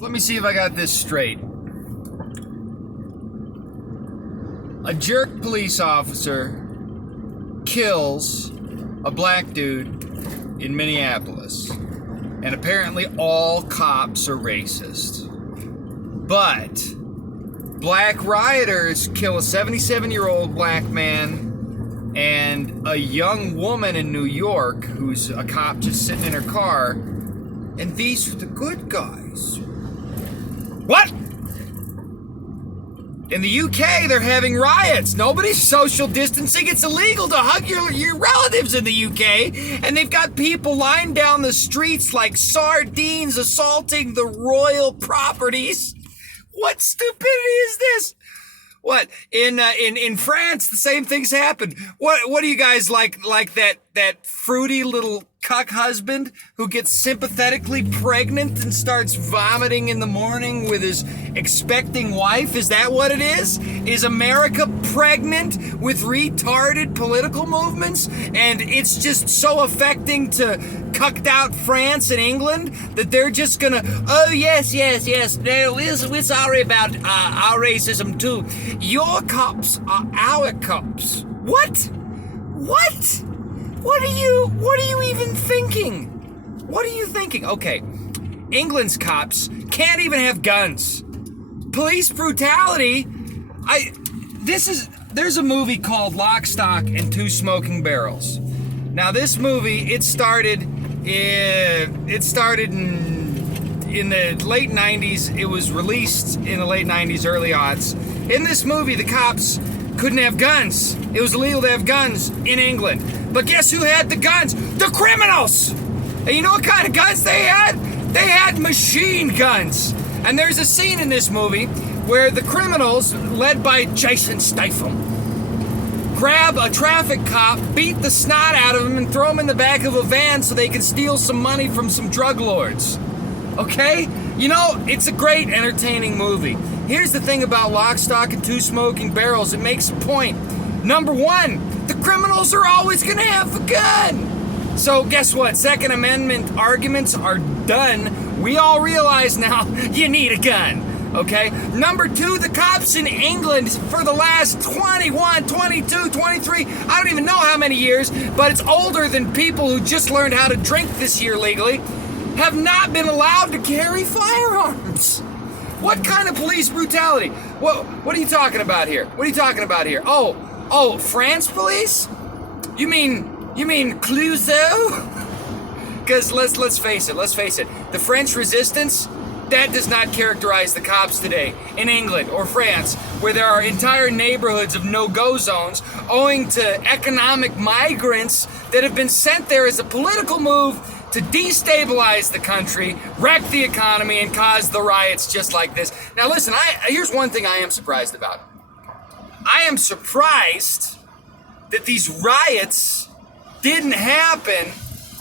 Let me see if I got this straight. A jerk police officer kills a black dude in Minneapolis. And apparently all cops are racist. But black rioters kill a 77-year-old black man and a young woman in New York who's a cop just sitting in her car. And these are the good guys. What? In the UK, they're having riots. Nobody's social distancing. It's illegal to hug your relatives in the UK. And they've got people lying down the streets like sardines assaulting the royal properties. What stupidity is this? What? In France, the same things happen. What do you guys like that fruity little cuck husband who gets sympathetically pregnant and starts vomiting in the morning with his expecting wife? Is that what it is? Is America pregnant with retarded political movements? And it's just so affecting to cucked out France and England that they're just gonna, oh yes, no, we're sorry about our racism too. Your cops are our cops. What? What are you even thinking? What are you thinking? Okay, England's cops can't even have guns. Police brutality. There's a movie called Lock, Stock, and Two Smoking Barrels. Now this movie, it started in the late 90s. It was released in the late 90s, early aughts. In this movie, the cops couldn't have guns. It was illegal to have guns in England. But guess who had the guns? The criminals! And you know what kind of guns they had? They had machine guns. And there's a scene in this movie where the criminals, led by Jason Statham, grab a traffic cop, beat the snot out of him, and throw him in the back of a van so they can steal some money from some drug lords. Okay? You know, it's a great, entertaining movie. Here's the thing about Lock, Stock, and Two Smoking Barrels. It makes a point. Number one, the criminals are always going to have a gun. So guess what? Second Amendment arguments are done. We all realize now you need a gun. Okay? Number two, the cops in England for the last 21, 22, 23, I don't even know how many years, but it's older than people who just learned how to drink this year legally, have not been allowed to carry firearms. What kind of police brutality? What are you talking about here? What are you talking about here? Oh, France police? You mean Clouseau? Because let's face it, the French resistance, that does not characterize the cops today in England or France, where there are entire neighborhoods of no-go zones owing to economic migrants that have been sent there as a political move to destabilize the country, wreck the economy, and cause the riots just like this. Now listen, here's one thing I am surprised about. I am surprised that these riots didn't happen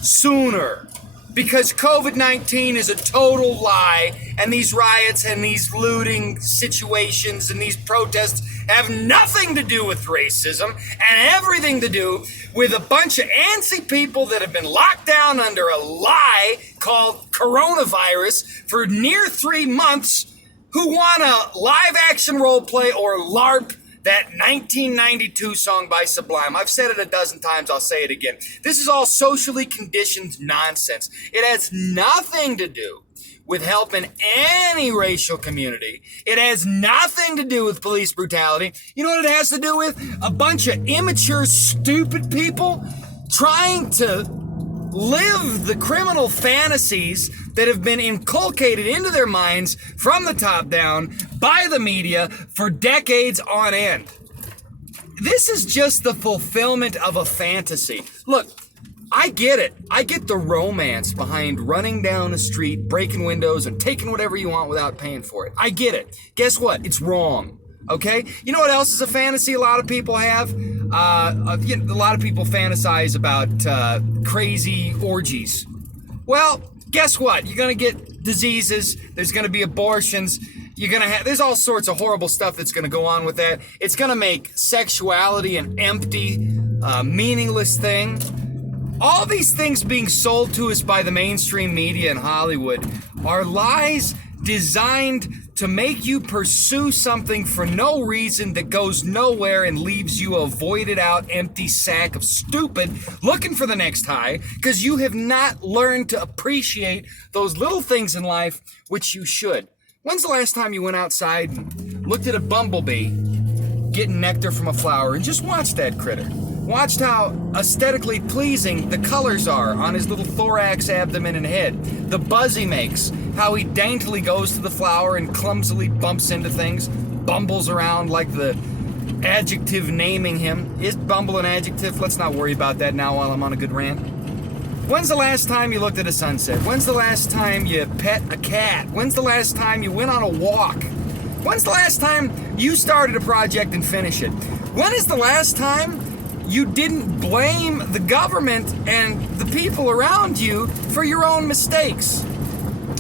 sooner, because COVID-19 is a total lie, and these riots and these looting situations and these protests have nothing to do with racism and everything to do with a bunch of antsy people that have been locked down under a lie called coronavirus for near 3 months, who want a live action role play or LARP that 1992 song by Sublime. I've said it a dozen times, I'll say it again. This is all socially conditioned nonsense. It has nothing to do with helping any racial community. It has nothing to do with police brutality. You know what it has to do with? A bunch of immature, stupid people trying to live the criminal fantasies that have been inculcated into their minds from the top down by the media for decades on end. This is just the fulfillment of a fantasy. Look, I get it. I get the romance behind running down a street, breaking windows, and taking whatever you want without paying for it. I get it. Guess what? It's wrong. Okay? You know what else is a fantasy a lot of people have? A lot of people fantasize about crazy orgies. Well, guess what? You're going to get diseases. There's going to be abortions. There's all sorts of horrible stuff that's going to go on with that. It's going to make sexuality an empty, meaningless thing. All these things being sold to us by the mainstream media in Hollywood are lies designed to make you pursue something for no reason that goes nowhere and leaves you a voided out empty sack of stupid looking for the next high because you have not learned to appreciate those little things in life which you should. When's the last time you went outside and looked at a bumblebee getting nectar from a flower and just watched that critter? Watched how aesthetically pleasing the colors are on his little thorax, abdomen, and head. The buzz he makes, how he daintily goes to the flower and clumsily bumps into things, bumbles around like the adjective naming him. Is bumble an adjective? Let's not worry about that now while I'm on a good rant. When's the last time you looked at a sunset? When's the last time you pet a cat? When's the last time you went on a walk? When's the last time you started a project and finished it? When is the last time you didn't blame the government and the people around you for your own mistakes?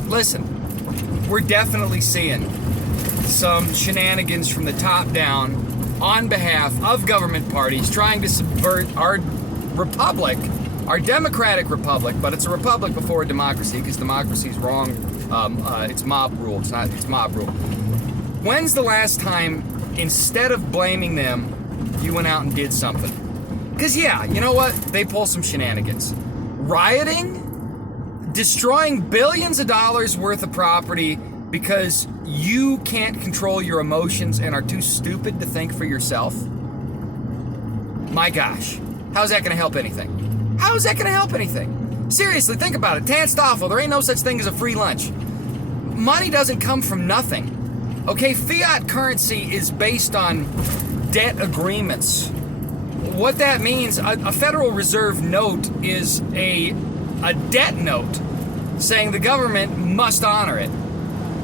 Listen, we're definitely seeing some shenanigans from the top down on behalf of government parties trying to subvert our republic, our democratic republic, but it's a republic before a democracy because democracy is wrong. It's mob rule. It's mob rule. When's the last time, instead of blaming them, you went out and did something? Because yeah, you know what? They pull some shenanigans. Rioting, destroying billions of dollars worth of property because you can't control your emotions and are too stupid to think for yourself. My gosh, how's that going to help anything? How is that going to help anything? Seriously, think about it. Tan Stoffel, there ain't no such thing as a free lunch. Money doesn't come from nothing. Okay, fiat currency is based on debt agreements. What that means, a Federal Reserve note is a debt note saying the government must honor it.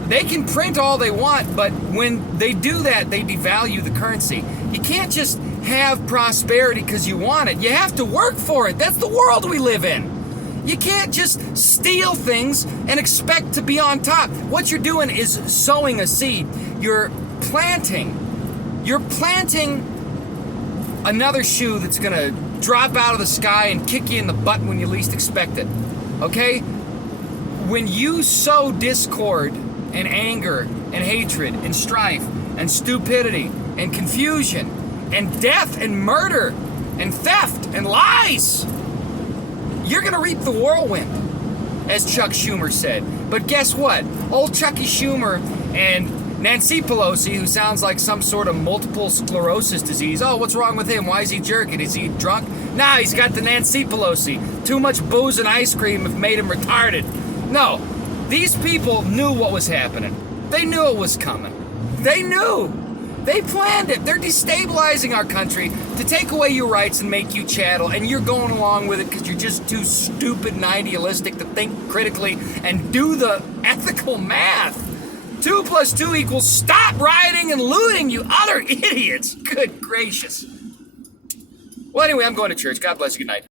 They can print all they want, but when they do that, they devalue the currency. You can't just have prosperity because you want it. You have to work for it. That's the world we live in. You can't just steal things and expect to be on top. What you're doing is sowing a seed. You're planting another shoe that's gonna drop out of the sky and kick you in the butt when you least expect it. Okay? When you sow discord and anger and hatred and strife and stupidity and confusion and death and murder and theft and lies, you're gonna reap the whirlwind, as Chuck Schumer said. But guess what? Old Chucky Schumer and Nancy Pelosi, who sounds like some sort of multiple sclerosis disease. Oh, what's wrong with him? Why is he jerking? Is he drunk? Nah, he's got the Nancy Pelosi. Too much booze and ice cream have made him retarded. No, these people knew what was happening. They knew it was coming. They knew. They planned it. They're destabilizing our country to take away your rights and make you chattel, and you're going along with it because you're just too stupid and idealistic to think critically and do the ethical math. 2 + 2 = stop rioting and looting, you utter idiots. Good gracious. Well, anyway, I'm going to church. God bless you. Good night.